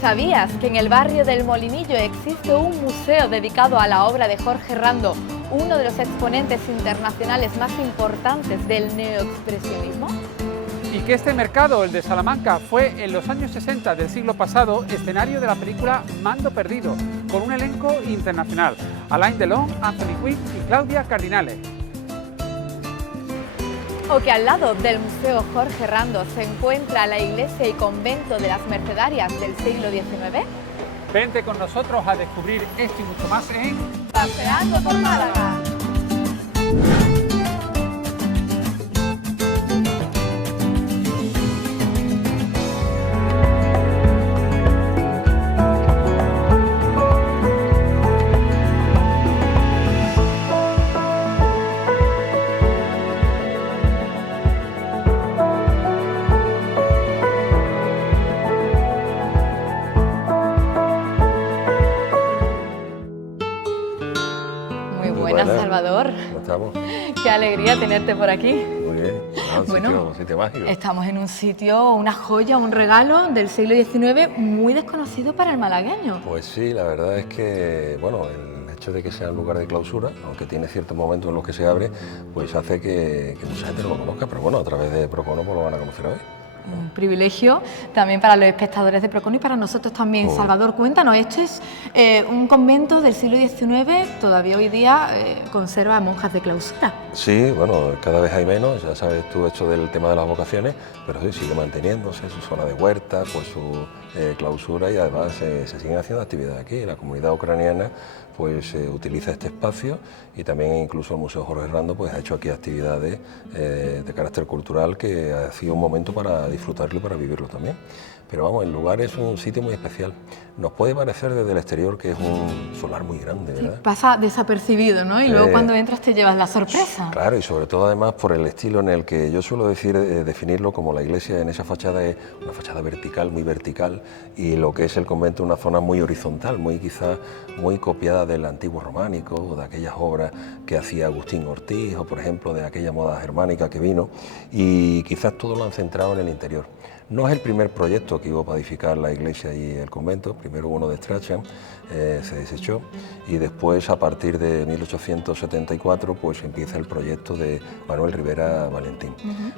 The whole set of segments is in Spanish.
¿Sabías que en el barrio del Molinillo existe un museo dedicado a la obra de Jorge Rando, uno de los exponentes internacionales más importantes del neoexpresionismo? Y que este mercado, el de Salamanca, fue en los años 60 del siglo pasado escenario de la película Mando Perdido, con un elenco internacional: Alain Delon, Anthony Quinn y Claudia Cardinale. O que al lado del Museo Jorge Rando se encuentra la iglesia y convento de las Mercedarias del siglo XIX. Vente con nosotros a descubrir esto y mucho más en Paseando por Málaga. Salvador, ¿cómo estamos? Qué alegría tenerte por aquí. Muy bien, un sitio mágico. Estamos en un sitio, una joya, un regalo del siglo XIX muy desconocido para el malagueño. Pues sí, la verdad es que, bueno, el hecho de que sea un lugar de clausura, aunque tiene ciertos momentos en los que se abre, pues hace que mucha gente no lo conozca, pero bueno, a través de Procono pues lo van a conocer hoy. Un privilegio también para los espectadores de Procono y para nosotros también. Salvador, cuéntanos, esto es un convento del siglo XIX, todavía hoy día conserva monjas de clausura. Sí, bueno, cada vez hay menos, ya sabes tú esto del tema de las vocaciones, pero sí, sigue manteniéndose su zona de huerta, pues su clausura, y además se siguen haciendo actividades aquí. La comunidad ucraniana pues utiliza este espacio, y también incluso el Museo Jorge Rando pues ha hecho aquí actividades de carácter cultural que ha sido un momento para disfrutarlo y para vivirlo también. Pero vamos, el lugar es un sitio muy especial. Nos puede parecer desde el exterior que es un solar muy grande, ¿verdad? Sí, pasa desapercibido, ¿no? Y luego cuando entras te llevas la sorpresa. Claro, y sobre todo además por el estilo en el que yo suelo definirlo como la iglesia en esa fachada es una fachada vertical, muy vertical, y lo que es el convento una zona muy horizontal, quizás muy copiada del antiguo románico o de aquellas obras que hacía Agustín Ortiz, o por ejemplo de aquella moda germánica que vino, y quizás todo lo han centrado en el interior. No es el primer proyecto que hubo para edificar la iglesia y el convento. Primero uno de Strachan, se desechó, y después, a partir de 1874, pues empieza el proyecto de Manuel Rivera Valentín.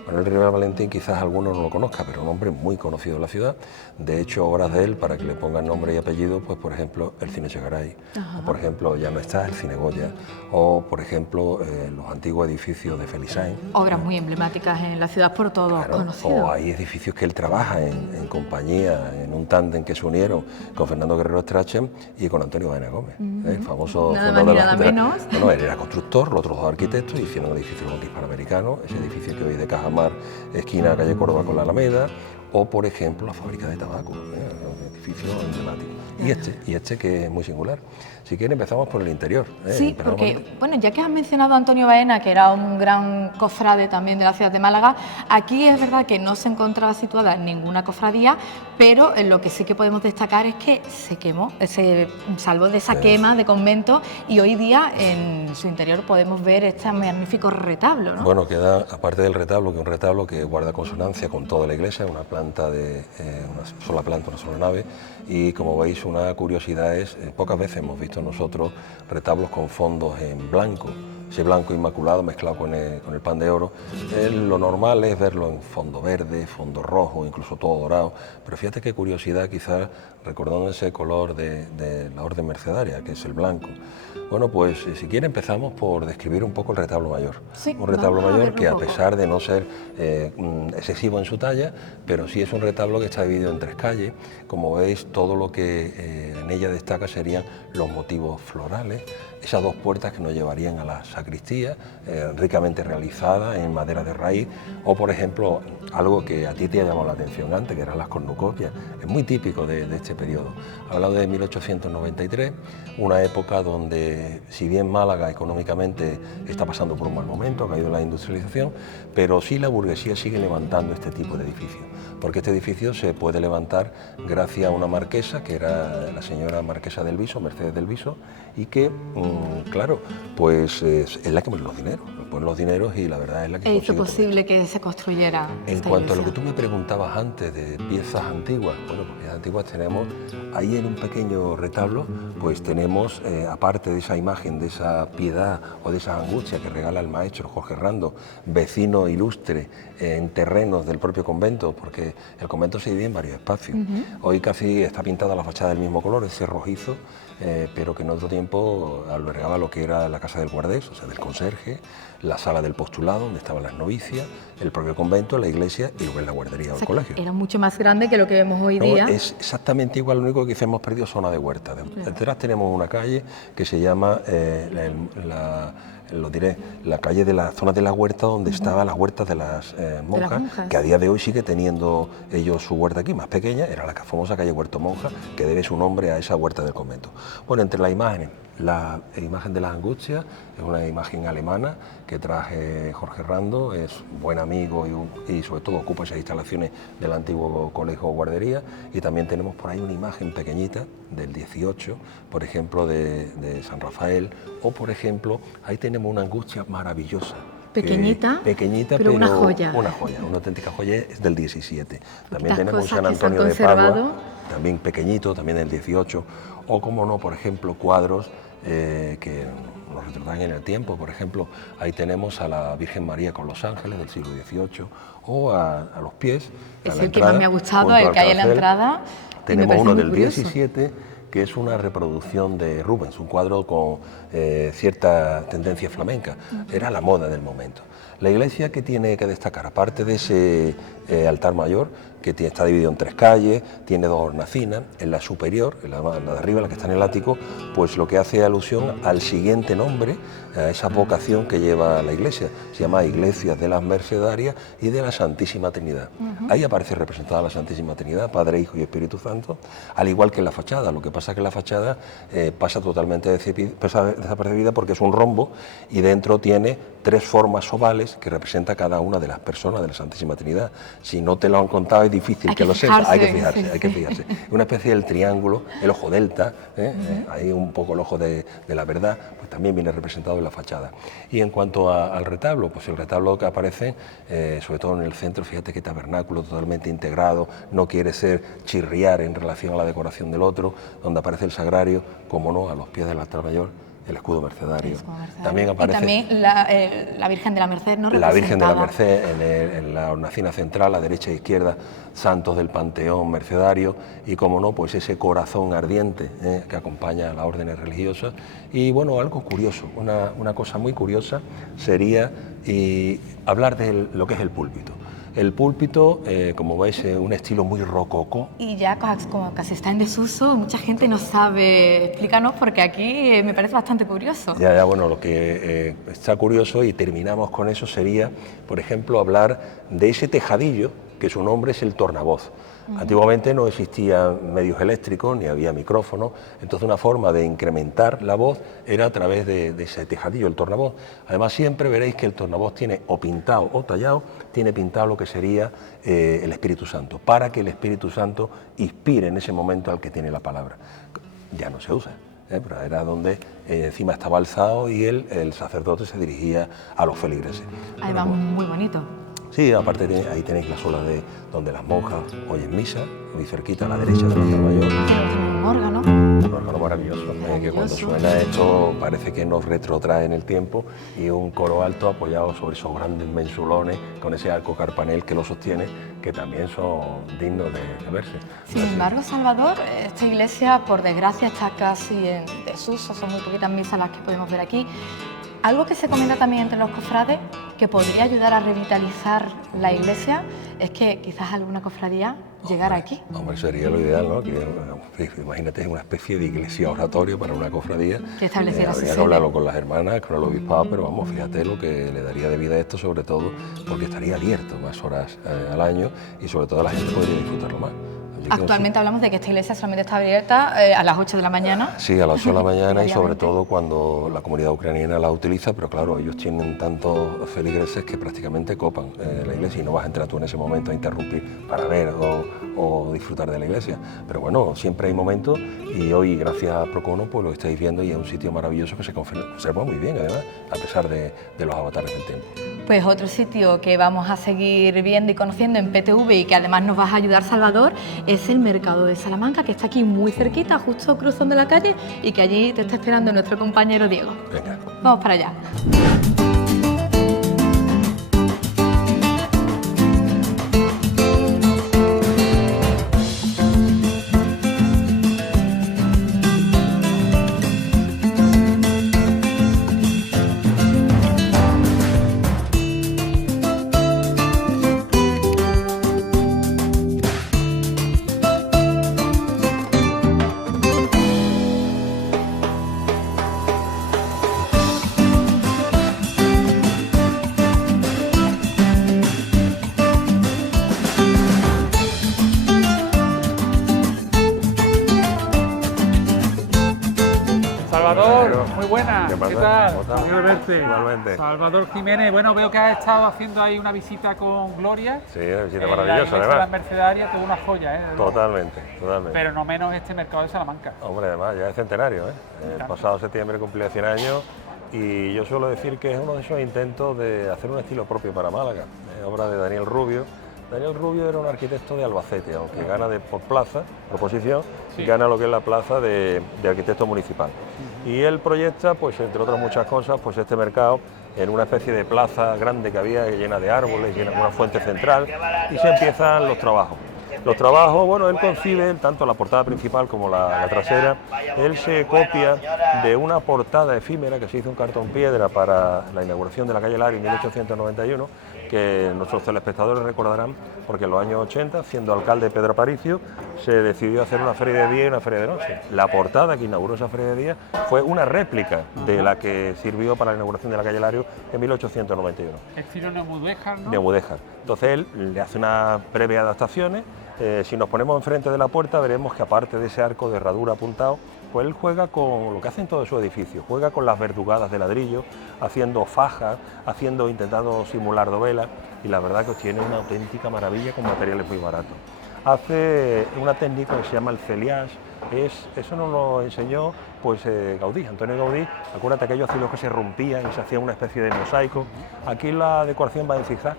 Manuel Rivera Valentín quizás algunos no lo conozcan, pero un hombre muy conocido en la ciudad. De hecho, obras de él, para que le pongan nombre y apellido, pues por ejemplo el Cine Chegaray, o por ejemplo Ya no está, el Cine Goya, o por ejemplo los antiguos edificios de Felisain. Obras muy emblemáticas en la ciudad por todos conocidos. O hay edificios que él trabaja en compañía, en un tándem que se unieron con Fernando Guerrero Strachan y con Antonio Baena Gómez, el famoso nada más ni nada menos. Bueno, él era constructor, los otros dos arquitectos, hicieron el edificio Montis Panamericano, ese edificio que hoy es de Cajamar, esquina calle Córdoba con la Alameda, o por ejemplo la fábrica de tabaco, un edificio emblemático. Y este que es muy singular. Si quieren empezamos por el interior. Sí, porque, bueno, ya que has mencionado a Antonio Baena, que era un gran cofrade también de la ciudad de Málaga, aquí es verdad que no se encontraba situada en ninguna cofradía, pero lo que sí que podemos destacar es que se quemó, se salvó de esa quema de convento, y hoy día en su interior podemos ver este magnífico retablo, ¿no? Bueno, queda, aparte del retablo, que es un retablo que guarda consonancia con toda la iglesia, una planta de una sola planta, una sola nave, y como veis, una curiosidad es, pocas veces hemos visto nosotros retablos con fondos en blanco, ese blanco inmaculado mezclado con el pan de oro. Lo normal es verlo en fondo verde, fondo rojo, incluso todo dorado, pero fíjate qué curiosidad, quizás recordando ese color de la orden mercedaria, que es el blanco. Bueno, pues si quiere empezamos por describir un poco el retablo mayor. Sí, un retablo mayor que, a pesar de no ser excesivo en su talla, pero sí es un retablo que está dividido en tres calles. Como veis, todo lo que en ella destaca serían los motivos florales, esas dos puertas que nos llevarían a la sacristía, ricamente realizada en madera de raíz, o por ejemplo, algo que a ti te ha llamado la atención antes, que eran las cornucopias. Es muy típico de este periodo. He hablado de 1893, una época donde, si bien Málaga económicamente está pasando por un mal momento, ha caído la industrialización, pero sí la burguesía sigue levantando este tipo de edificios, porque este edificio se puede levantar gracias a una marquesa, que era la señora marquesa del Viso, Mercedes del Viso, y que claro, pues es la que pone los dineros. Ponen los dineros y la verdad es la que hizo posible que se construyera En esta cuanto a lo iglesia. que tú me preguntabas antes de piezas antiguas, bueno, pues piezas antiguas tenemos ahí en un pequeño retablo, pues tenemos, aparte de esa imagen, de esa piedad o de esa angustia que regala el maestro Jorge Rando, vecino ilustre en terrenos del propio convento, porque el convento se divide en varios espacios. Hoy casi está pintada la fachada del mismo color, ese rojizo, pero que en otro tiempo albergaba lo que era la casa del guardés, o sea, del conserje, la sala del postulado, donde estaban las novicias, el propio convento, la iglesia y luego la guardería o el colegio. Era mucho más grande que lo que vemos hoy día. Es exactamente igual, lo único que hemos perdido zona de huerta. Detrás tenemos una calle que se llama, la calle de la zona de la huerta, donde estaban las huertas de las monjas, que a día de hoy sigue teniendo ellos su huerta aquí, más pequeña, era la famosa calle Huerto Monja, que debe su nombre a esa huerta del convento. Bueno, entre las imágenes, la imagen de las angustias es una imagen alemana que traje Jorge Rando, es buen amigo y sobre todo ocupa esas instalaciones del antiguo colegio o guardería, y también tenemos por ahí una imagen pequeñita del 18, por ejemplo de San Rafael, o por ejemplo ahí tenemos una angustia maravillosa. Pequeñita, pero una joya. Una joya, una auténtica joya, es del 17. También tenemos un San cosas que Antonio se han de Padua, conservado. también pequeñito, también del 18, o como no, por ejemplo, cuadros que nos retratan en el tiempo. Por ejemplo, ahí tenemos a la Virgen María con los ángeles del siglo XVIII, o a los pies. Es el que más me ha gustado, el que hay en la entrada. Tenemos uno del 17, que es una reproducción de Rubens, un cuadro con cierta tendencia flamenca. Era la moda del momento. La iglesia, que tiene que destacar, aparte de ese altar mayor, que está dividido en 3 calles, tiene 2 hornacinas, en la superior, en la de arriba, la que está en el ático, pues lo que hace alusión al siguiente nombre, a esa vocación que lleva la iglesia, se llama Iglesia de las Mercedarias y de la Santísima Trinidad. Ahí aparece representada la Santísima Trinidad, Padre, Hijo y Espíritu Santo, al igual que en la fachada. Lo que pasa es que la fachada pasa totalmente desapercibida porque es un rombo y dentro tiene 3 formas ovales que representa cada una de las personas de la Santísima Trinidad. Si no te lo han contado es difícil que lo sepas, hay que fijarse. Una especie del triángulo, el ojo delta, ahí un poco el ojo de la verdad, pues también viene representado en la fachada. Y en cuanto al retablo, pues el retablo que aparece, sobre todo en el centro, fíjate qué tabernáculo totalmente integrado, no quiere ser chirriar en relación a la decoración del otro, donde aparece el sagrario, como no, a los pies del altar mayor, el escudo mercedario. También aparece, y también la Virgen de la Merced, ¿no? La Virgen de la Merced en la hornacina central, a derecha e izquierda, santos del Panteón mercedario y, como no, pues ese corazón ardiente que acompaña a las órdenes religiosas. Y bueno, algo curioso, una cosa muy curiosa sería hablar de lo que es el púlpito. El púlpito, como veis, es un estilo muy rococó. Y ya como casi está en desuso, mucha gente no sabe. Explícanos, porque aquí me parece bastante curioso. Ya, bueno, lo que está curioso, y terminamos con eso, sería, por ejemplo, hablar de ese tejadillo, que su nombre es el tornavoz. Antiguamente no existían medios eléctricos ni había micrófonos, entonces una forma de incrementar la voz era a través de ese tejadillo, el tornavoz. Además, siempre veréis que el tornavoz tiene o pintado o tallado, tiene pintado lo que sería el Espíritu Santo, para que el Espíritu Santo inspire en ese momento al que tiene la palabra. Ya no se usa, pero era donde encima estaba alzado y el sacerdote se dirigía a los feligreses. Además, muy bonito. Sí, aparte ahí tenéis la sola de donde las monjas oyen misa, muy cerquita a la derecha del altar mayor. Tiene un órgano. Un órgano maravilloso, que cuando suena esto parece que nos retrotrae en el tiempo, y un coro alto apoyado sobre esos grandes mensulones con ese arco carpanel que lo sostiene, que también son dignos de verse. Sin embargo, Salvador, esta iglesia, por desgracia, está casi en desuso, son muy poquitas misas las que podemos ver aquí. Algo que se comenta también entre los cofrades, que podría ayudar a revitalizar la iglesia, es que quizás alguna cofradía llegara aquí. Hombre, sería lo ideal, ¿no? Imagínate una especie de iglesia oratorio para una cofradía. Que estableciera su habría que sede. hablarlo con las hermanas, con el obispado, pero vamos, fíjate lo que le daría de vida a esto, sobre todo porque estaría abierto más horas al año y sobre todo la gente podría disfrutarlo más. Actualmente hablamos de que esta iglesia solamente está abierta a las 8 de la mañana. Sí, a las 8 de la mañana y sobre todo cuando la comunidad ucraniana la utiliza, pero claro, ellos tienen tantos feligreses que prácticamente copan la iglesia y no vas a entrar tú en ese momento a interrumpir para ver o disfrutar de la iglesia. Pero bueno, siempre hay momentos y hoy, gracias a Procono, pues lo estáis viendo y es un sitio maravilloso que se conserva muy bien, además, a pesar de los avatares del tiempo. Pues otro sitio que vamos a seguir viendo y conociendo en PTV y que además nos vas a ayudar, Salvador, es el Mercado de Salamanca, que está aquí muy cerquita, justo cruzando la calle, y que allí te está esperando nuestro compañero Diego. Venga. Vamos para allá. Salvador, muy buena, ¿qué tal? Placer verte. Igualmente. Salvador Jiménez, bueno, veo que has estado haciendo ahí una visita con Gloria. Sí, una visita La maravillosa, iglesia de además. las Mercedarias, toda una joya, ¿eh? Totalmente. Pero no menos este mercado de Salamanca. Hombre, además, ya es centenario, ¿eh? El Claro. pasado septiembre cumplía 100 años y yo suelo decir que es uno de esos intentos de hacer un estilo propio para Málaga, obra de Daniel Rubio. Daniel Rubio era un arquitecto de Albacete, aunque gana por plaza, proposición, Sí. gana lo que es la plaza de arquitecto municipal. Y él proyecta, pues entre otras muchas cosas, pues este mercado en una especie de plaza grande que había, llena de árboles, llena de una fuente central, y se empiezan los trabajos. Los trabajos, bueno, él concibe, tanto la portada principal como la trasera, él se copia de una portada efímera que se hizo en cartón piedra para la inauguración de la calle Lari en 1891, que nuestros telespectadores recordarán, porque en los años 80, siendo alcalde Pedro Aparicio, se decidió hacer una feria de día y una feria de noche. La portada que inauguró esa feria de día fue una réplica de la que sirvió para la inauguración de la calle Lario en 1891. Estilo Neomudéjar, ¿no? De Mudéjar. Entonces él le hace unas breves adaptaciones. Si nos ponemos enfrente de la puerta veremos que aparte de ese arco de herradura apuntado, pues él juega con lo que hace en todo su edificio, juega con las verdugadas de ladrillo, haciendo fajas, intentando simular dovelas, y la verdad que obtiene una auténtica maravilla con materiales muy baratos. Hace una técnica que se llama el celiage, eso nos lo enseñó pues Gaudí, Antonio Gaudí. Acuérdate aquellos azules que se rompían y se hacía una especie de mosaico. Aquí la decoración va en zigzag,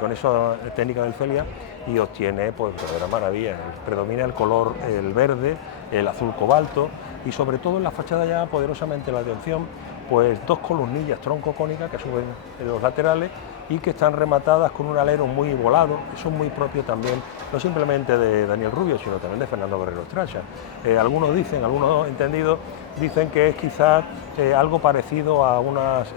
con esa técnica del celiage, y obtiene pues verdadera maravilla. Predomina el color, el verde, el azul cobalto, y sobre todo en la fachada llama poderosamente la atención pues dos columnillas troncocónicas que suben en los laterales y que están rematadas con un alero muy volado. Eso es muy propio también, no simplemente de Daniel Rubio, sino también de Fernando Guerrero Estracha. Algunos entendidos dicen que es quizás algo parecido a unas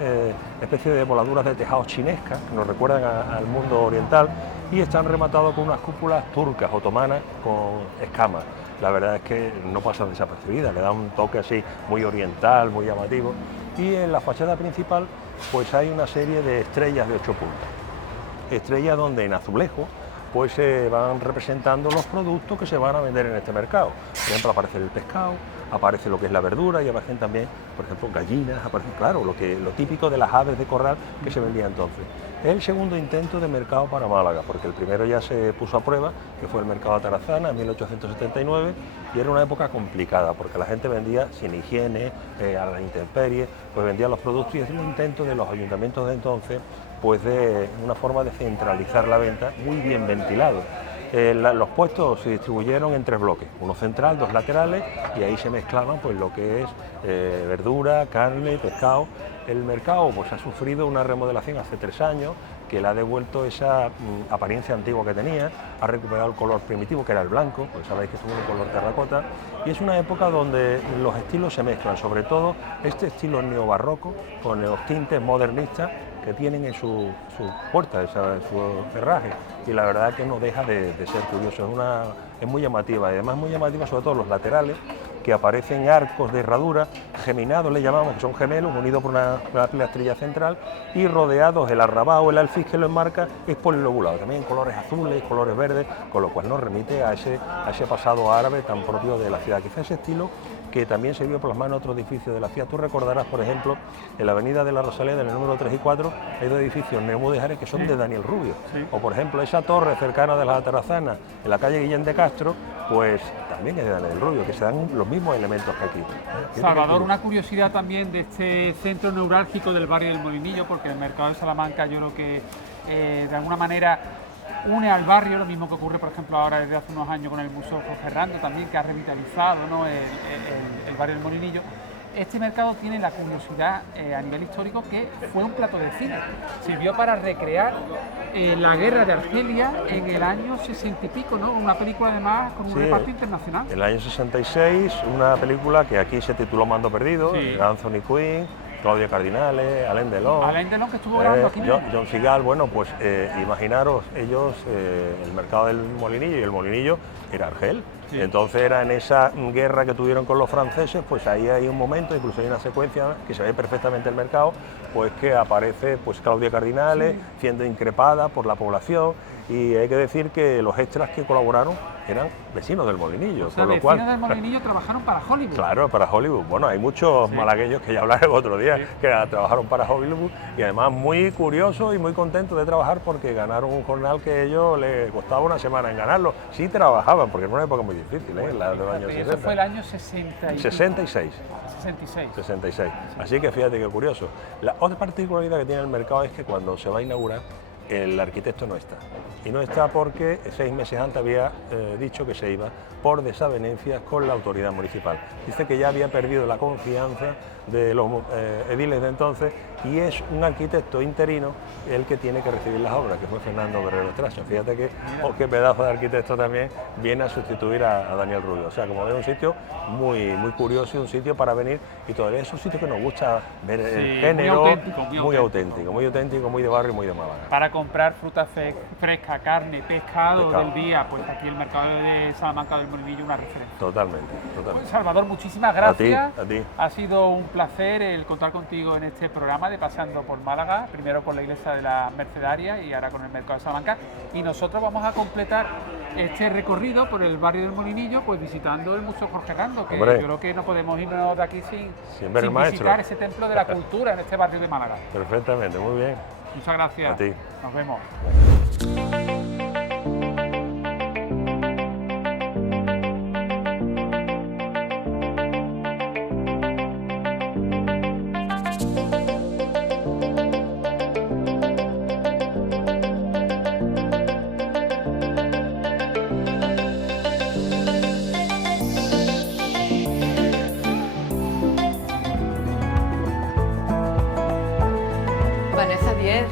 especies de voladuras de tejados chinescas que nos recuerdan al mundo oriental, y están rematados con unas cúpulas turcas, otomanas, con escamas. La verdad es que no pasan desapercibidas, le da un toque así muy oriental, muy llamativo. Y en la fachada principal pues hay una serie de estrellas de 8 puntas. Estrellas donde en azulejo pues se van representando los productos que se van a vender en este mercado. Por ejemplo, aparece el pescado, aparece lo que es la verdura y aparecen también, por ejemplo, gallinas, aparecen, claro, lo típico de las aves de corral que se vendía entonces. Es el segundo intento de mercado para Málaga, porque el primero ya se puso a prueba, que fue el mercado de Tarazana en 1879, y era una época complicada, porque la gente vendía sin higiene, a la intemperie, pues vendía los productos, y es un intento de los ayuntamientos de entonces, pues de una forma de centralizar la venta, muy bien ventilado. Los puestos se distribuyeron en 3 bloques, uno central, 2 laterales, y ahí se mezclaban pues lo que es verdura, carne, pescado. El mercado pues ha sufrido una remodelación hace 3 años que le ha devuelto esa apariencia antigua que tenía, ha recuperado el color primitivo que era el blanco, pues sabéis que es un color terracota, y es una época donde los estilos se mezclan, sobre todo este estilo neobarroco con los tintes modernistas que tienen en su puerta, en su herraje, y la verdad que no deja de ser curioso, es muy llamativa, y además muy llamativa sobre todo los laterales, que aparecen arcos de herradura, geminados le llamamos, que son gemelos, unidos por una pilastrilla central y rodeados, el arrabado, el alfiz que lo enmarca es polilobulado, también colores azules, colores verdes, con lo cual nos remite a ese pasado árabe tan propio de la ciudad. Quizá ese estilo que también se vio plasmado en otros edificios de la ciudad. Tú recordarás, por ejemplo, en la avenida de la Rosaleda, en el número 3 y 4, hay dos edificios neomudéjares que son de Daniel Rubio. Sí. O, por ejemplo, esa torre cercana de la Atarazanas, en la calle Guillén de Castro, pues también es de Daniel Rubio, que se dan los mismos elementos que aquí. Salvador, una curiosidad también de este centro neurálgico del barrio del Molinillo, porque el mercado de Salamanca yo creo que de alguna manera une al barrio, lo mismo que ocurre, por ejemplo, ahora desde hace unos años con el Museo Jorge Rando también, que ha revitalizado, ¿no?, el barrio del Molinillo. Este mercado tiene la curiosidad a nivel histórico que fue un plato de cine. Sirvió para recrear la guerra de Argelia en el año 60 y pico, ¿no? Una película además con un reparto internacional. En el año 66, una película que aquí se tituló Mando Perdido, Anthony Quinn, Claudia Cardinale, Alain Delon. Alain Delon, que estuvo grabando aquí. John Seagal. Bueno, pues imaginaros ellos, el mercado del Molinillo, y el Molinillo era Argel. Sí. Entonces era en esa guerra que tuvieron con los franceses, pues ahí hay un momento, incluso hay una secuencia que se ve perfectamente el mercado, pues que aparece pues Claudia Cardinale siendo increpada por la población, y hay que decir que los extras que colaboraron eran vecinos del Molinillo. O sea, con lo cual, del Molinillo trabajaron para Hollywood. Claro, para Hollywood. Bueno, hay muchos malagueños que ya hablaré otro día que trabajaron para Hollywood, y además muy curiosos y muy contentos de trabajar porque ganaron un jornal que a ellos les costaba una semana en ganarlo. Sí trabajaban, porque era una época muy difícil, la de los años 60. Eso fue el año 66. 66. Así que fíjate qué curioso. La otra particularidad que tiene el mercado es que cuando se va a inaugurar, el arquitecto no está. Y no está porque 6 meses antes había dicho que se iba por desavenencias con la autoridad municipal. Dice que ya había perdido la confianza de los ediles de entonces, y es un arquitecto interino el que tiene que recibir las obras, que fue Fernando Guerrero Estracho. Fíjate que qué pedazo de arquitecto también viene a sustituir a Daniel Rubio. O sea, como ves, un sitio muy curioso y un sitio para venir, y todavía es un sitio que nos gusta ver el género, muy auténtico, muy de barrio, muy de Málaga. Para comprar fruta fresca, carne, pescado del día, pues aquí el mercado de Salamanca del Molinillo una referencia. Totalmente. Pues, Salvador, muchísimas gracias. A ti. Ha sido un placer el contar contigo en este programa de Paseando por Málaga, primero por la iglesia de la Mercedaria y ahora con el mercado de Salamanca. Y nosotros vamos a completar este recorrido por el barrio del Molinillo, pues visitando el Museo Jorge Rando, que yo creo que no podemos irnos de aquí sin visitar ese templo de la cultura en este barrio de Málaga. Perfectamente, muy bien. Muchas gracias. A ti. Nos vemos.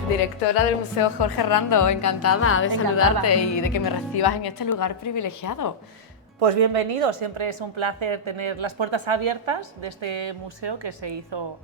Directora del Museo Jorge Rando, encantada de saludarte y de que me recibas en este lugar privilegiado. Pues bienvenido, siempre es un placer tener las puertas abiertas de este museo que se dedicó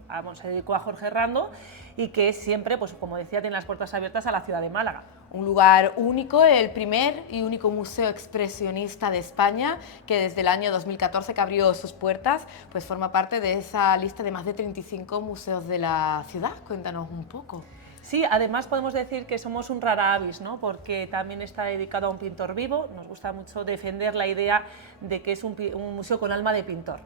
a Jorge Rando y que siempre, pues como decía, tiene las puertas abiertas a la ciudad de Málaga. Un lugar único, el primer y único museo expresionista de España, que desde el año 2014 que abrió sus puertas, pues forma parte de esa lista de más de 35 museos de la ciudad. Cuéntanos un poco. Sí, además podemos decir que somos un rara avis, ¿no? Porque también está dedicado a un pintor vivo. Nos gusta mucho defender la idea de que es un museo con alma de pintor.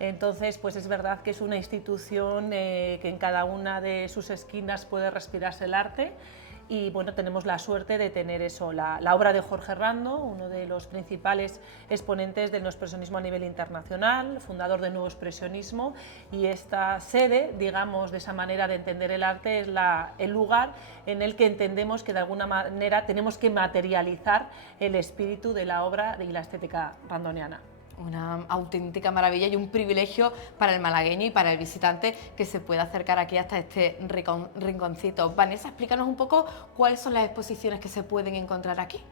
Entonces, pues es verdad que es una institución que en cada una de sus esquinas puede respirarse el arte. Y bueno, tenemos la suerte de tener eso, la obra de Jorge Rando, uno de los principales exponentes del neoexpresionismo a nivel internacional, fundador del nuevo expresionismo, y esta sede, digamos, de esa manera de entender el arte es el lugar en el que entendemos que de alguna manera tenemos que materializar el espíritu de la obra y la estética randoniana. Una auténtica maravilla y un privilegio para el malagueño y para el visitante que se pueda acercar aquí hasta este rinconcito. Vanessa, explícanos un poco cuáles son las exposiciones que se pueden encontrar aquí.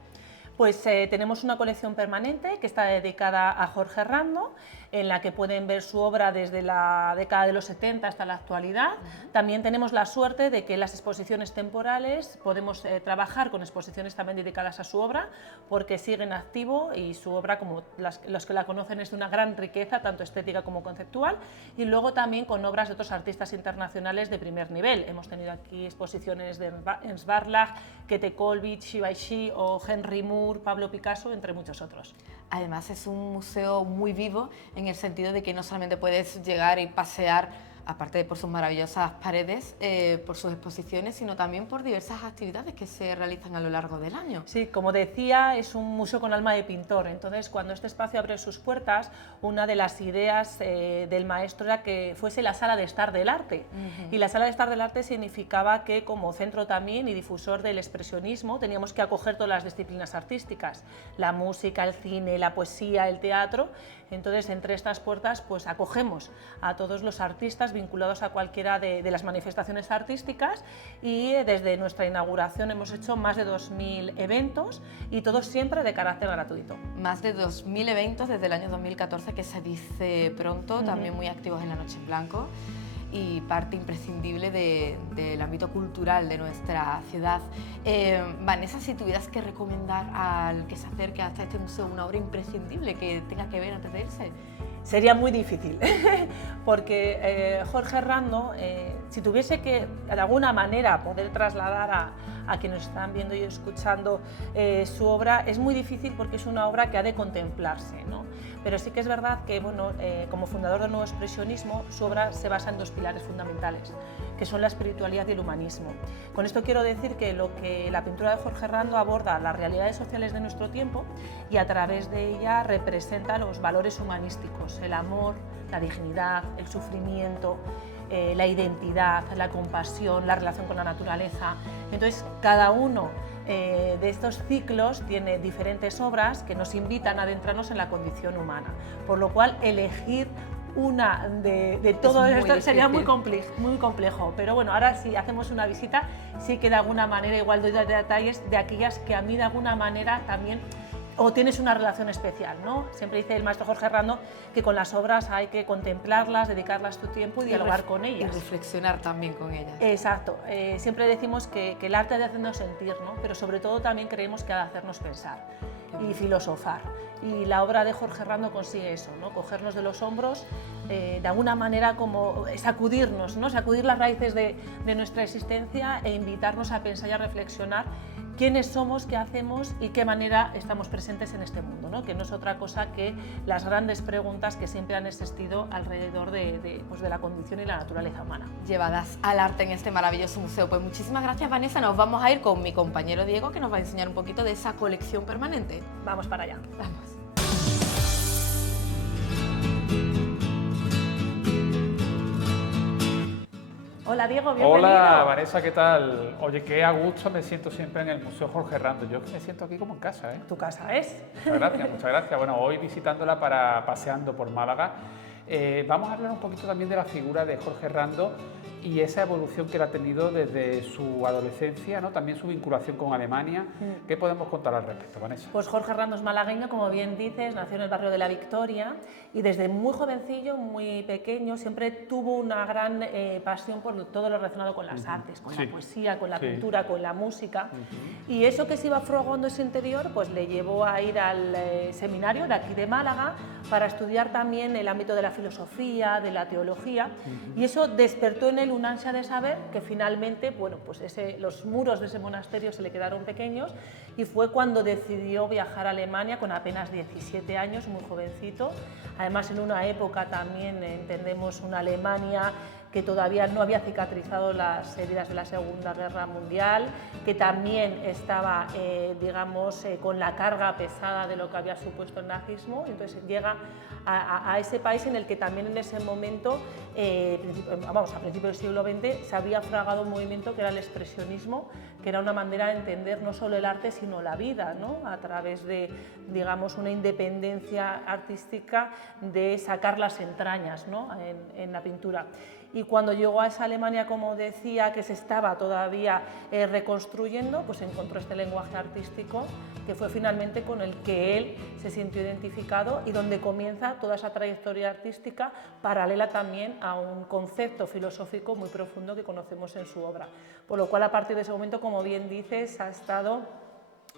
Pues tenemos una colección permanente que está dedicada a Jorge Rando. en la que pueden ver su obra desde la década de los 70 hasta la actualidad. También tenemos la suerte de que en las exposiciones temporales podemos trabajar con exposiciones también dedicadas a su obra, porque sigue en activo y su obra, como los que la conocen, es de una gran riqueza, tanto estética como conceptual, y luego también con obras de otros artistas internacionales de primer nivel. Hemos tenido aquí exposiciones de Ernst Barlach, Käthe Kollwitz, Givenchy o Henry Moore, Pablo Picasso, entre muchos otros. Además es un museo muy vivo en el sentido de que no solamente puedes llegar y pasear, aparte de por sus maravillosas paredes, por sus exposiciones, sino también por diversas actividades que se realizan a lo largo del año. Sí, como decía, es un museo con alma de pintor, entonces cuando este espacio abre sus puertas, una de las ideas del maestro era que fuese la sala de estar del arte. Y la sala de estar del arte significaba que, como centro también y difusor del expresionismo, teníamos que acoger todas las disciplinas artísticas, la música, el cine, la poesía, el teatro. Entonces, entre estas puertas pues acogemos a todos los artistas vinculados a cualquiera de las manifestaciones artísticas, y desde nuestra inauguración hemos hecho más de 2000 eventos, y todos siempre de carácter gratuito. Más de 2000 eventos desde el año 2014, que se dice pronto, también muy activos en la Noche en Blanco, y parte imprescindible del ámbito cultural de nuestra ciudad. Vanessa, si tuvieras que recomendar al que se acerque hasta este museo una obra imprescindible que tenga que ver antes de irse. Sería muy difícil, porque Jorge Rando, si tuviese que de alguna manera poder trasladar a quienes nos están viendo y escuchando su obra, es muy difícil porque es una obra que ha de contemplarse, ¿no? Pero sí que es verdad que, bueno, como fundador del nuevo expresionismo, su obra se basa en dos pilares fundamentales, que son la espiritualidad y el humanismo. Con esto quiero decir que lo que la pintura de Jorge Rando aborda las realidades sociales de nuestro tiempo, y a través de ella representa los valores humanísticos, el amor, la dignidad, el sufrimiento, la identidad, la compasión, la relación con la naturaleza. Entonces, cada uno de estos ciclos tiene diferentes obras que nos invitan a adentrarnos en la condición humana, por lo cual elegir una de todo esto sería muy complejo, pero bueno, ahora si hacemos una visita sí que de alguna manera igual doy detalles de aquellas que a mí de alguna manera también o tienes una relación especial, ¿no? Siempre dice el maestro Jorge Rando que con las obras hay que contemplarlas, dedicarlas tu tiempo y dialogar con ellas. Y reflexionar también con ellas. Exacto. Siempre decimos que el arte ha de hacernos sentir, ¿no? Pero sobre todo también creemos que ha de hacernos pensar y filosofar. Y la obra de Jorge Rando consigue eso, ¿no? Cogernos de los hombros, de alguna manera como sacudirnos, ¿no? Sacudir las raíces de nuestra existencia e invitarnos a pensar y a reflexionar quiénes somos, qué hacemos y qué manera estamos presentes en este mundo, ¿no? Que no es otra cosa que las grandes preguntas que siempre han existido alrededor de la condición y la naturaleza humana. Llevadas al arte en este maravilloso museo. Pues muchísimas gracias, Vanessa. Nos vamos a ir con mi compañero Diego, que nos va a enseñar un poquito de esa colección permanente. Vamos para allá. Vamos. Hola Diego, bienvenido. Hola Vanessa, ¿qué tal? Oye, qué a gusto me siento siempre en el Museo Jorge Rando. Yo me siento aquí como en casa, ¿eh? Tu casa es. Muchas gracias, muchas gracias. Bueno, hoy visitándola paseando por Málaga. Vamos a hablar un poquito también de la figura de Jorge Rando y esa evolución que él ha tenido desde su adolescencia, ¿no? También su vinculación con Alemania. ¿Qué podemos contar al respecto, Vanessa? Pues Jorge Rando es malagueño, como bien dices, nació en el barrio de la Victoria y desde muy jovencillo, muy pequeño, siempre tuvo una gran pasión por todo lo relacionado con las artes, con la poesía, con la pintura, con la música. Y eso que se iba fraguando en su interior, pues le llevó a ir al seminario de aquí de Málaga para estudiar también el ámbito de la filosofía, de la teología, y eso despertó en él un ansia de saber que finalmente, bueno, pues los muros de ese monasterio se le quedaron pequeños y fue cuando decidió viajar a Alemania con apenas 17 años, muy jovencito, además en una época también, entendemos, una Alemania que todavía no había cicatrizado las heridas de la Segunda Guerra Mundial, que también estaba, digamos, con la carga pesada de lo que había supuesto el nazismo. Entonces llega a ese país en el que también en ese momento, a principios del siglo XX, se había fragado un movimiento que era el expresionismo, que era una manera de entender no solo el arte, sino la vida, ¿no? A través de, digamos, una independencia artística de sacar las entrañas, ¿no? en la pintura. y cuando llegó a esa Alemania, como decía, que se estaba todavía reconstruyendo, pues encontró este lenguaje artístico que fue finalmente con el que él se sintió identificado y donde comienza toda esa trayectoria artística paralela también a un concepto filosófico muy profundo que conocemos en su obra. Por lo cual, a partir de ese momento, como bien dices, ha estado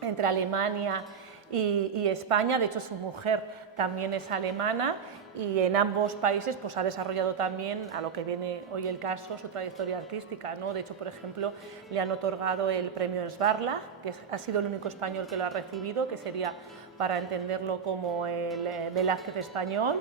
entre Alemania y España. De hecho, su mujer también es alemana y en ambos países pues, ha desarrollado también, a lo que viene hoy el caso, su trayectoria artística, ¿no? De hecho, por ejemplo, le han otorgado el premio Sbarla, que ha sido el único español que lo ha recibido, que sería, para entenderlo, como el Velázquez español.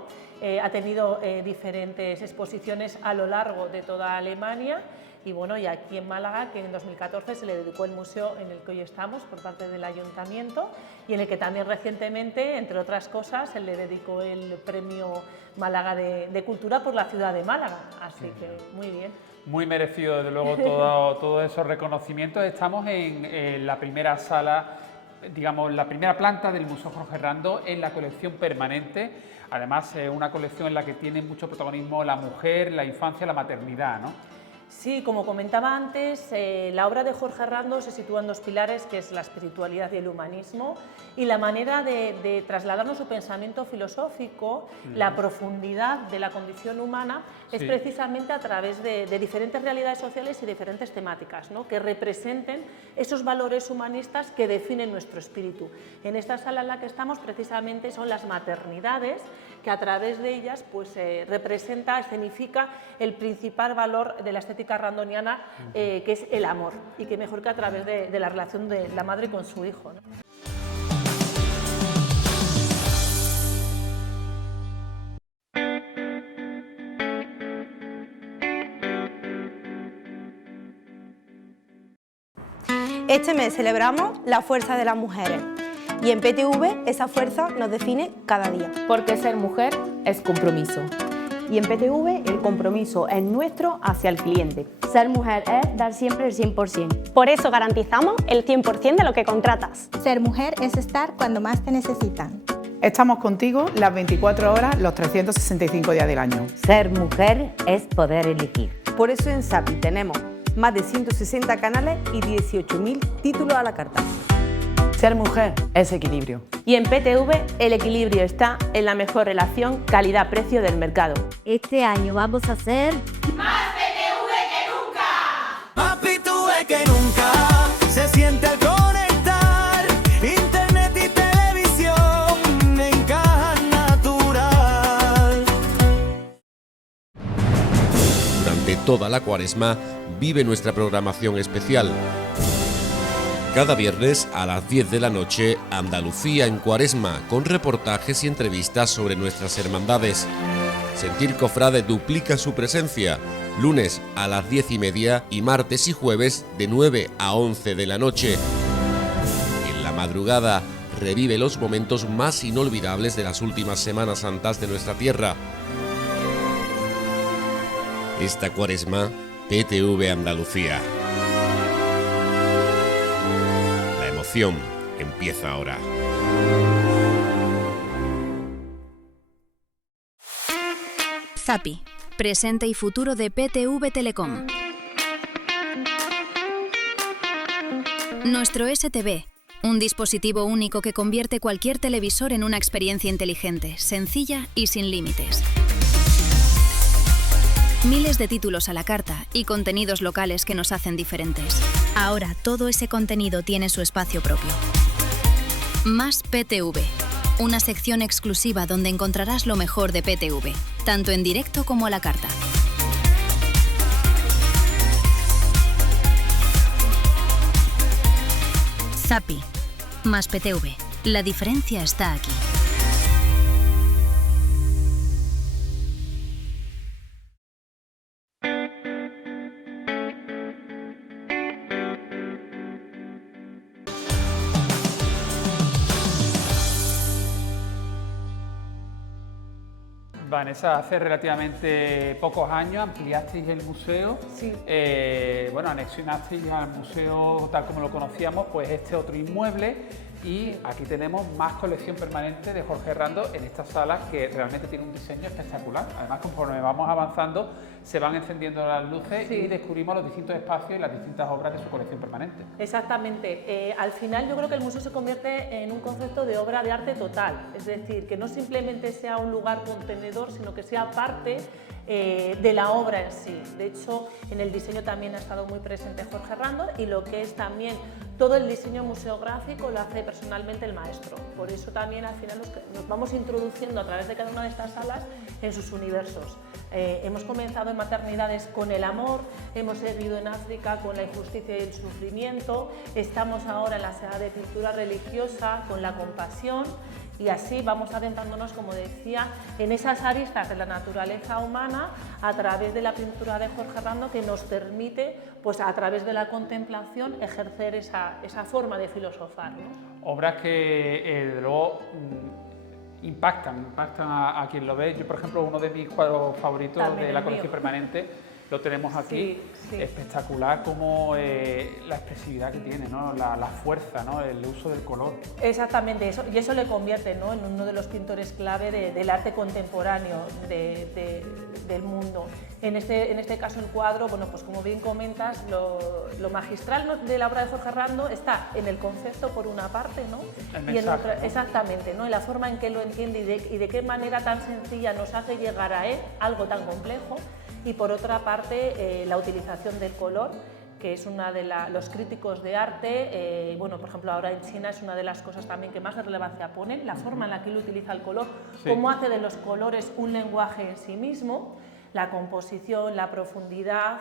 Ha tenido diferentes exposiciones a lo largo de toda Alemania. Y bueno, y aquí en Málaga, que en 2014 se le dedicó el museo en el que hoy estamos por parte del Ayuntamiento y en el que también recientemente, entre otras cosas, se le dedicó el Premio Málaga de Cultura por la ciudad de Málaga. Así que muy bien. Muy merecido, desde luego, todos esos reconocimientos. Estamos en la primera sala, digamos, la primera planta del Museo Jorge Rando, en la colección permanente. Además, una colección en la que tiene mucho protagonismo la mujer, la infancia, la maternidad, ¿no? Sí, como comentaba antes, la obra de Jorge Rando se sitúa en dos pilares, que es la espiritualidad y el humanismo, y la manera de trasladarnos su pensamiento filosófico, la profundidad de la condición humana, es precisamente a través de diferentes realidades sociales y diferentes temáticas, ¿no? Que representen esos valores humanistas que definen nuestro espíritu. En esta sala en la que estamos, precisamente, son las maternidades, que a través de ellas pues, representa, escenifica el principal valor de la estética randoniana, que es el amor, y que mejor que a través de la relación de la madre con su hijo, ¿no? Este mes celebramos la fuerza de las mujeres y en PTV esa fuerza nos define cada día. Porque ser mujer es compromiso. Y en PTV el compromiso es nuestro hacia el cliente. Ser mujer es dar siempre el 100%. Por eso garantizamos el 100% de lo que contratas. Ser mujer es estar cuando más te necesitan. Estamos contigo las 24 horas, los 365 días del año. Ser mujer es poder elegir. Por eso en SAPI tenemos más de 160 canales y 18.000 títulos a la carta. Ser mujer es equilibrio. Y en PTV el equilibrio está en la mejor relación calidad-precio del mercado. Este año vamos a hacer más PTV que nunca. Más PTV que nunca. Se siente al conectar internet y televisión en caja natural. Durante toda la Cuaresma vive nuestra programación especial. Cada viernes a las 10 de la noche, Andalucía en Cuaresma, con reportajes y entrevistas sobre nuestras hermandades. Sentir Cofrade duplica su presencia, lunes a las 10:30 y martes y jueves de 9 a 11 de la noche. En la madrugada, revive los momentos más inolvidables de las últimas Semanas Santas de nuestra tierra. Esta Cuaresma, PTV Andalucía. Empieza ahora. Zapi, presente y futuro de PTV Telecom. Nuestro STV, un dispositivo único que convierte cualquier televisor en una experiencia inteligente, sencilla y sin límites. Miles de títulos a la carta y contenidos locales que nos hacen diferentes. Ahora todo ese contenido tiene su espacio propio. Más PTV, una sección exclusiva donde encontrarás lo mejor de PTV, tanto en directo como a la carta. Zapi, más PTV, la diferencia está aquí. Vanessa, hace relativamente pocos años ampliasteis el museo, bueno, anexionasteis al museo tal como lo conocíamos, pues este otro inmueble, Y aquí tenemos más colección permanente de Jorge Herrando en esta sala, que realmente tiene un diseño espectacular. Además, conforme vamos avanzando, se van encendiendo las luces y descubrimos los distintos espacios y las distintas obras de su colección permanente. Exactamente. Al final yo creo que el museo se convierte en un concepto de obra de arte total, es decir, que no simplemente sea un lugar contenedor, sino que sea parte de la obra en sí. De hecho, en el diseño también ha estado muy presente Jorge Herrando, y lo que es también todo el diseño museográfico lo hace personalmente el maestro. Por eso también al final nos vamos introduciendo a través de cada una de estas salas en sus universos. Hemos comenzado en maternidades con el amor, hemos seguido en África con la injusticia y el sufrimiento, estamos ahora en la sala de pintura religiosa con la compasión, y así vamos adentrándonos, como decía, en esas aristas de la naturaleza humana a través de la pintura de Jorge Herrando, que nos permite, pues a través de la contemplación, ejercer esa forma de filosofar, ¿no? Obras que desde luego impactan a quien lo ve. Yo, por ejemplo, uno de mis cuadros favoritos también de la colección permanente lo tenemos aquí, espectacular como la expresividad que tiene, ¿no? la fuerza, ¿no? El uso del color. Exactamente, y eso le convierte, ¿no?, en uno de los pintores clave del arte contemporáneo del mundo. En este caso el cuadro, bueno, pues como bien comentas, lo magistral de la obra de Jorge Herrando está en el concepto por una parte, ¿no? El mensaje, ¿no? Exactamente, ¿no? En la forma en que lo entiende y de qué manera tan sencilla nos hace llegar a él, algo tan complejo. Y por otra parte, la utilización del color, que es una de los críticos de arte, bueno, por ejemplo, ahora en China es una de las cosas también que más de relevancia ponen, la forma en la que él utiliza el color, cómo hace de los colores un lenguaje en sí mismo, la composición, la profundidad.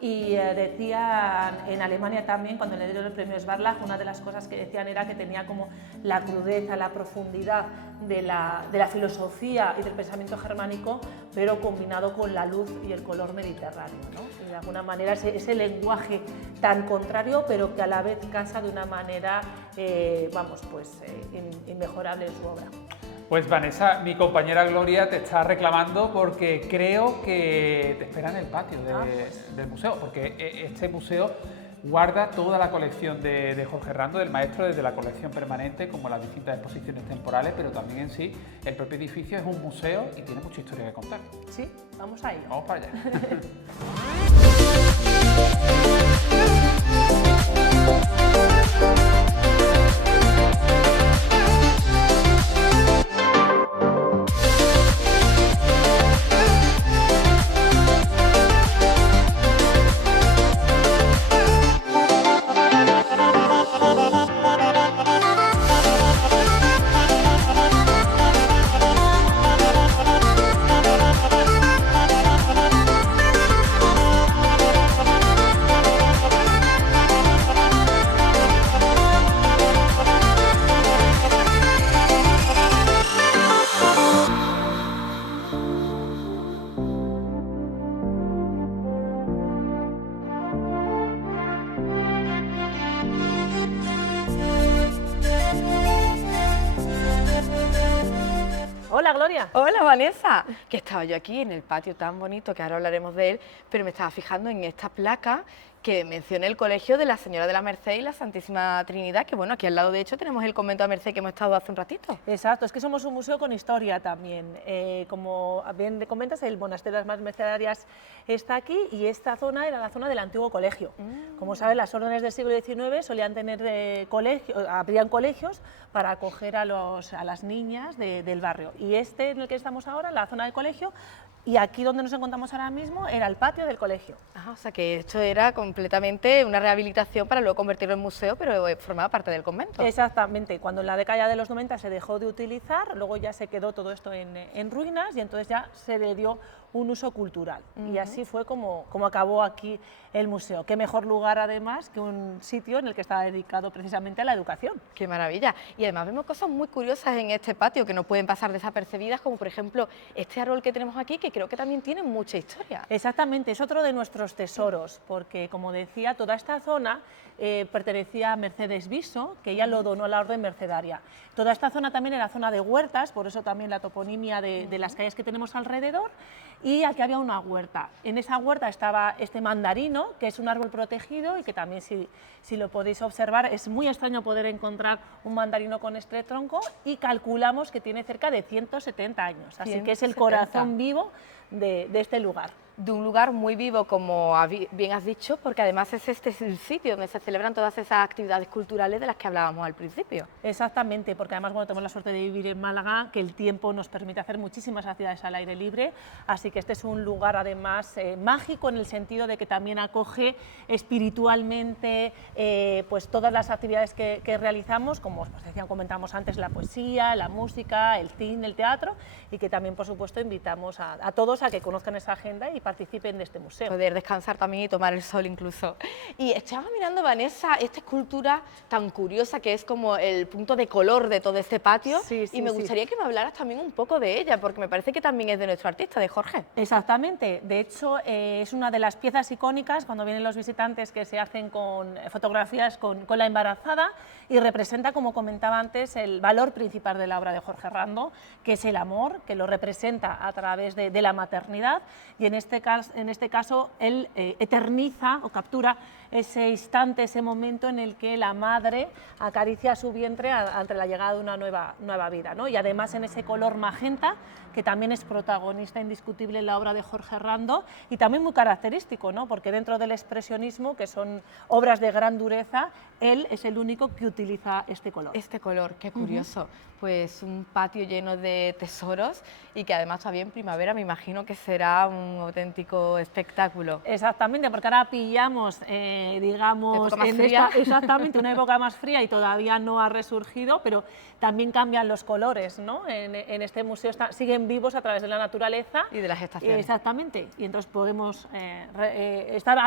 Y decían en Alemania también, cuando le dieron el premio Sbarlach, una de las cosas que decían era que tenía como la crudeza, la profundidad de la filosofía y del pensamiento germánico, pero combinado con la luz y el color mediterráneo, ¿no? Y de alguna manera ese lenguaje tan contrario, pero que a la vez casa de una manera, vamos, pues inmejorable en su obra. Pues Vanessa, mi compañera Gloria te está reclamando porque creo que te espera en el patio del museo, porque este museo guarda toda la colección de Jorge Herrando, del maestro, desde la colección permanente como las distintas exposiciones temporales, pero también en sí el propio edificio es un museo y tiene mucha historia que contar. Sí, vamos a ello. Vamos para allá. Hola Gloria. Hola Vanessa, que estaba yo aquí en el patio tan bonito, que ahora hablaremos de él, pero me estaba fijando en esta placa que menciona el colegio de la Señora de la Merced y la Santísima Trinidad, que bueno, aquí al lado de hecho tenemos el convento de Merced que hemos estado hace un ratito. Exacto, es que somos un museo con historia también. Como bien comentas, el monasterio de las Mercedarias está aquí y esta zona era la zona del antiguo colegio. Como sabes, las órdenes del siglo XIX solían tener abrían colegios para acoger a las niñas del barrio. Y este en el que estamos ahora, la zona del colegio, y aquí donde nos encontramos ahora mismo era el patio del colegio. O sea que esto era completamente una rehabilitación para luego convertirlo en museo, pero formaba parte del convento. Exactamente, cuando en la década de los 90 se dejó de utilizar, luego ya se quedó todo esto en ruinas y entonces ya se le dio un uso cultural. Y así fue como acabó aquí el museo. Qué mejor lugar además que un sitio en el que está dedicado precisamente a la educación. Qué maravilla. Y además vemos cosas muy curiosas en este patio que no pueden pasar desapercibidas, como por ejemplo este árbol que tenemos aquí, que creo que también tiene mucha historia. Exactamente, es otro de nuestros tesoros, porque como decía, toda esta zona pertenecía a Mercedes Viso, que ella lo donó a la Orden Mercedaria. Toda esta zona también era zona de huertas, por eso también la toponimia de las calles que tenemos alrededor, y aquí había una huerta. En esa huerta estaba este mandarino, que es un árbol protegido y que también, si lo podéis observar, es muy extraño poder encontrar un mandarino con este tronco, y calculamos que tiene cerca de 170 años, así que es el corazón vivo de este lugar. De un lugar muy vivo, como bien has dicho, porque además es este el sitio donde se celebran todas esas actividades culturales de las que hablábamos al principio. Exactamente, porque además, bueno, tenemos la suerte de vivir en Málaga, que el tiempo nos permite hacer muchísimas actividades al aire libre, así que este es un lugar además mágico, en el sentido de que también acoge espiritualmente pues todas las actividades que realizamos, como pues comentamos antes, la poesía, la música, el cine, el teatro, y que también, por supuesto, invitamos a todos a que conozcan esa agenda y participen de este museo. Poder descansar también y tomar el sol incluso. Y estaba mirando, Vanessa, esta escultura tan curiosa que es como el punto de color de todo este patio, y me gustaría que me hablaras también un poco de ella, porque me parece que también es de nuestro artista, de Jorge. Exactamente, de hecho es una de las piezas icónicas cuando vienen los visitantes, que se hacen con fotografías con la embarazada, y representa, como comentaba antes, el valor principal de la obra de Jorge Rando, que es el amor, que lo representa a través de la maternidad, y en este caso él eterniza o captura ese instante, ese momento en el que la madre acaricia su vientre ante la llegada de una nueva vida, ¿no? Y además en ese color magenta, que también es protagonista indiscutible en la obra de Jorge Rando, y también muy característico, ¿no? Porque dentro del expresionismo, que son obras de gran dureza, él es el único que utiliza este color. Este color, qué curioso. Pues un patio lleno de tesoros, y que además todavía en primavera me imagino que será un auténtico espectáculo. Exactamente, porque ahora pillamos, digamos, exactamente, una época más fría y todavía no ha resurgido, pero también cambian los colores, ¿no? En este museo siguen vivos a través de la naturaleza y de las estaciones. Exactamente, y entonces podemos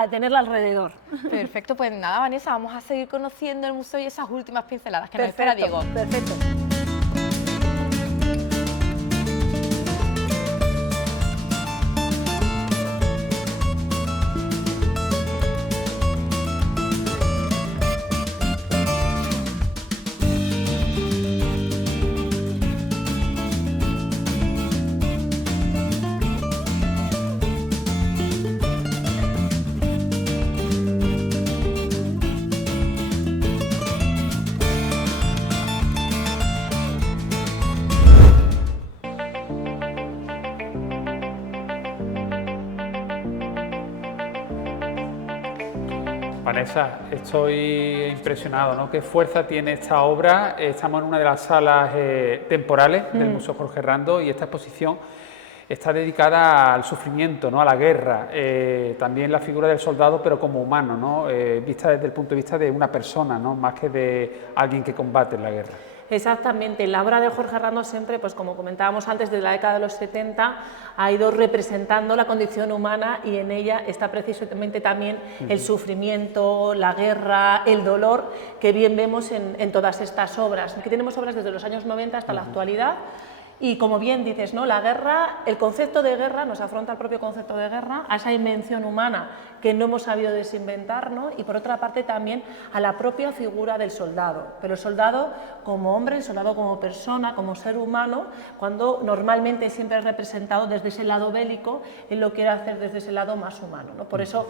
tenerla alrededor. Perfecto, pues nada, Vanessa, vamos a seguir conociendo el museo y esas últimas pinceladas que nos espera Diego. Perfecto. Vanessa, estoy impresionado, ¿no? Qué fuerza tiene esta obra. Estamos en una de las salas temporales del Museo Jorge Rando, y esta exposición está dedicada al sufrimiento, ¿no? A la guerra, también la figura del soldado, pero como humano, ¿no? Vista desde el punto de vista de una persona, ¿no? Más que de alguien que combate en la guerra. Exactamente, la obra de Jorge Rando siempre, pues como comentábamos antes, desde la década de los 70, ha ido representando la condición humana, y en ella está precisamente también el sufrimiento, la guerra, el dolor, que bien vemos en todas estas obras. Aquí tenemos obras desde los años 90 hasta la actualidad. Y como bien dices, ¿no? La guerra, el concepto de guerra nos afronta el propio concepto de guerra, a esa invención humana que no hemos sabido desinventar, ¿no? Y por otra parte también a la propia figura del soldado, pero el soldado como hombre, el soldado como persona, como ser humano, cuando normalmente siempre es representado desde ese lado bélico, él lo quiere hacer desde ese lado más humano, ¿no? Por eso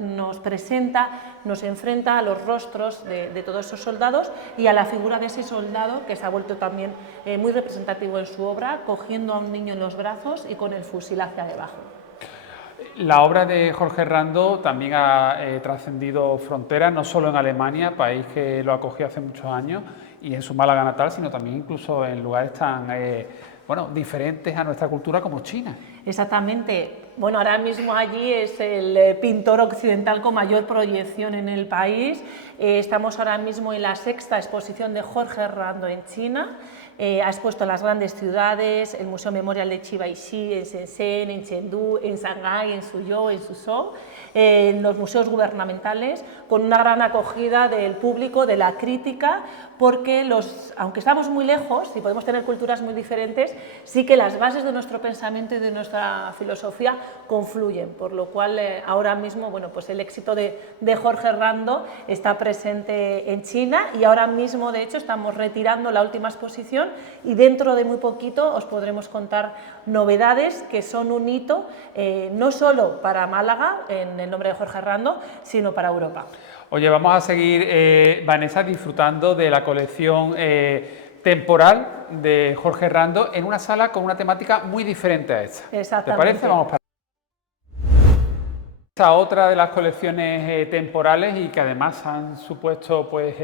nos presenta, nos enfrenta a los rostros de todos esos soldados y a la figura de ese soldado, que se ha vuelto también muy representativo en su obra, cogiendo a un niño en los brazos y con el fusil hacia debajo. La obra de Jorge Rando también ha trascendido fronteras, no solo en Alemania, país que lo acogió hace muchos años, y en su Málaga natal, sino también incluso en lugares tan diferentes a nuestra cultura como China. Exactamente. Bueno, ahora mismo allí es el pintor occidental con mayor proyección en el país. Estamos ahora mismo en la 6ª exposición de Jorge Rando en China. Ha expuesto en las grandes ciudades, el Museo Memorial de Chiba-Xi, en Shenzhen, en Chengdu, en Shanghái, en Suzhou, en Suzhou, en los museos gubernamentales, con una gran acogida del público, de la crítica, porque aunque estamos muy lejos y podemos tener culturas muy diferentes, sí que las bases de nuestro pensamiento y de nuestra filosofía confluyen, por lo cual ahora mismo, bueno, pues el éxito de Jorge Rando está presente en China, y ahora mismo, de hecho, estamos retirando la última exposición exposición y dentro de muy poquito os podremos contar novedades que son un hito no solo para Málaga, en el nombre de Jorge Rando, sino para Europa. Oye, vamos a seguir, Vanessa, disfrutando de la colección temporal de Jorge Rando en una sala con una temática muy diferente a esta. Exactamente. ¿Te parece? Vamos para otra de las colecciones temporales y que además han supuesto pues,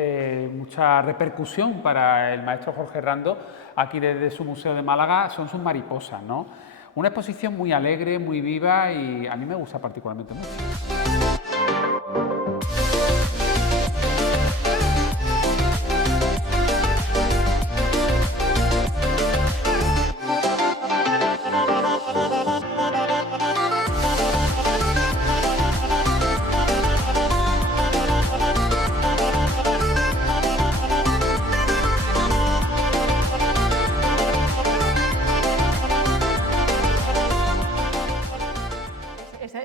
mucha repercusión para el maestro Jorge Rando aquí desde su Museo de Málaga, son sus mariposas, ¿no? Una exposición muy alegre, muy viva y a mí me gusta particularmente mucho.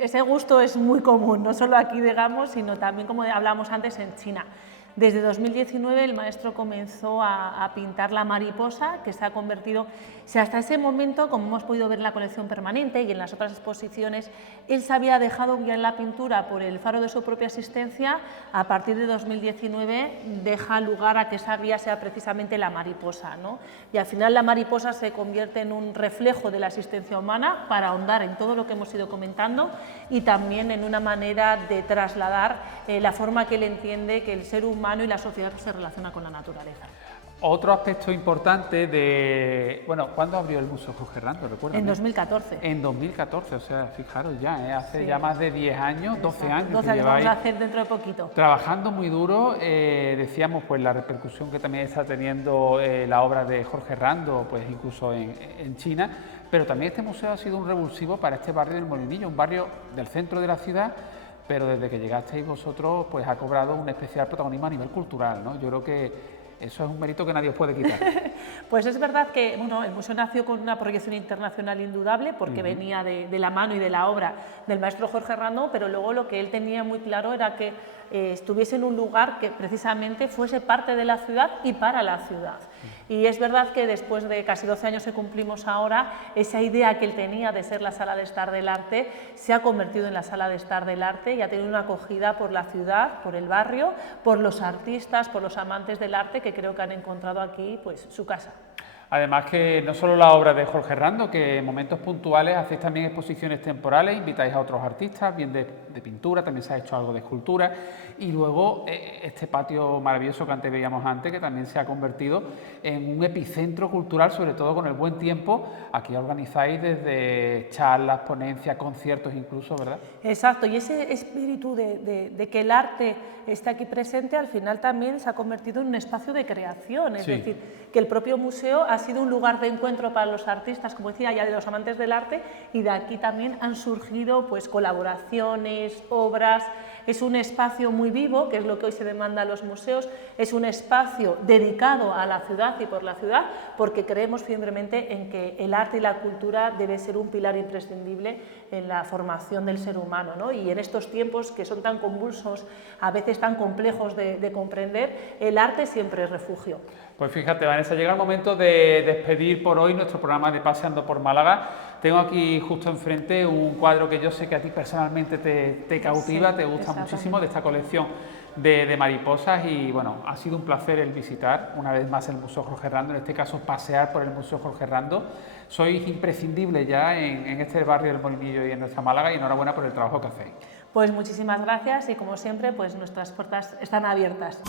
Ese gusto es muy común, no solo aquí, digamos, sino también, como hablábamos antes, en China. Desde 2019 el maestro comenzó a pintar la mariposa, que se ha convertido, hasta ese momento, como hemos podido ver en la colección permanente y en las otras exposiciones, él se había dejado guiar en la pintura por el faro de su propia existencia. A partir de 2019 deja lugar a que esa vía sea precisamente la mariposa, ¿no? Y al final la mariposa se convierte en un reflejo de la existencia humana para ahondar en todo lo que hemos ido comentando y también en una manera de trasladar la forma que él entiende que el ser humano y la sociedad se relaciona con la naturaleza. Otro aspecto importante de... Bueno, ¿cuándo abrió el Museo Jorge Rando? ¿Recuerdan? En 2014. En 2014, o sea, fijaros ya, hace ya más de 10 años, 12 años. 12 años vamos a hacer dentro de poquito. Trabajando muy duro, decíamos pues la repercusión que también está teniendo la obra de Jorge Rando, pues incluso en China, pero también este museo ha sido un revulsivo para este barrio del Molinillo, un barrio del centro de la ciudad, pero desde que llegasteis vosotros pues ha cobrado un especial protagonismo a nivel cultural, ¿no? Yo creo que eso es un mérito que nadie os puede quitar. Pues es verdad que bueno, el museo nació con una proyección internacional indudable porque venía de la mano y de la obra del maestro Jorge Rando, pero luego lo que él tenía muy claro era que estuviese en un lugar que precisamente fuese parte de la ciudad y para la ciudad. Y es verdad que después de casi 12 años que cumplimos ahora, esa idea que él tenía de ser la sala de estar del arte se ha convertido en la sala de estar del arte y ha tenido una acogida por la ciudad, por el barrio, por los artistas, por los amantes del arte que creo que han encontrado aquí pues, su casa. Además que no solo la obra de Jorge Rando, que en momentos puntuales hacéis también exposiciones temporales, invitáis a otros artistas, bien de pintura, también se ha hecho algo de escultura, y luego este patio maravilloso que antes veíamos antes, que también se ha convertido en un epicentro cultural, sobre todo con el buen tiempo. Aquí organizáis desde charlas, ponencias, conciertos incluso, ¿verdad? Exacto, y ese espíritu de que el arte esté aquí presente, al final también se ha convertido en un espacio de creación, es decir, que el propio museo ha sido un lugar de encuentro para los artistas, como decía, ya de los amantes del arte, y de aquí también han surgido pues, colaboraciones, obras. Es un espacio muy vivo, que es lo que hoy se demanda a los museos, es un espacio dedicado a la ciudad y por la ciudad, porque creemos firmemente en que el arte y la cultura debe ser un pilar imprescindible en la formación del ser humano, ¿no? Y en estos tiempos que son tan convulsos, a veces tan complejos de comprender, el arte siempre es refugio. Pues fíjate, Vanessa, llega el momento de despedir por hoy nuestro programa de Paseando por Málaga. Tengo aquí justo enfrente un cuadro que yo sé que a ti personalmente te cautiva, te gusta muchísimo, de esta colección de mariposas, y bueno, ha sido un placer el visitar una vez más el Museo Jorge Rando, en este caso pasear por el Museo Jorge Rando. Sois imprescindibles ya en este barrio del Molinillo y en nuestra Málaga, y enhorabuena por el trabajo que hacéis. Pues muchísimas gracias y como siempre pues nuestras puertas están abiertas.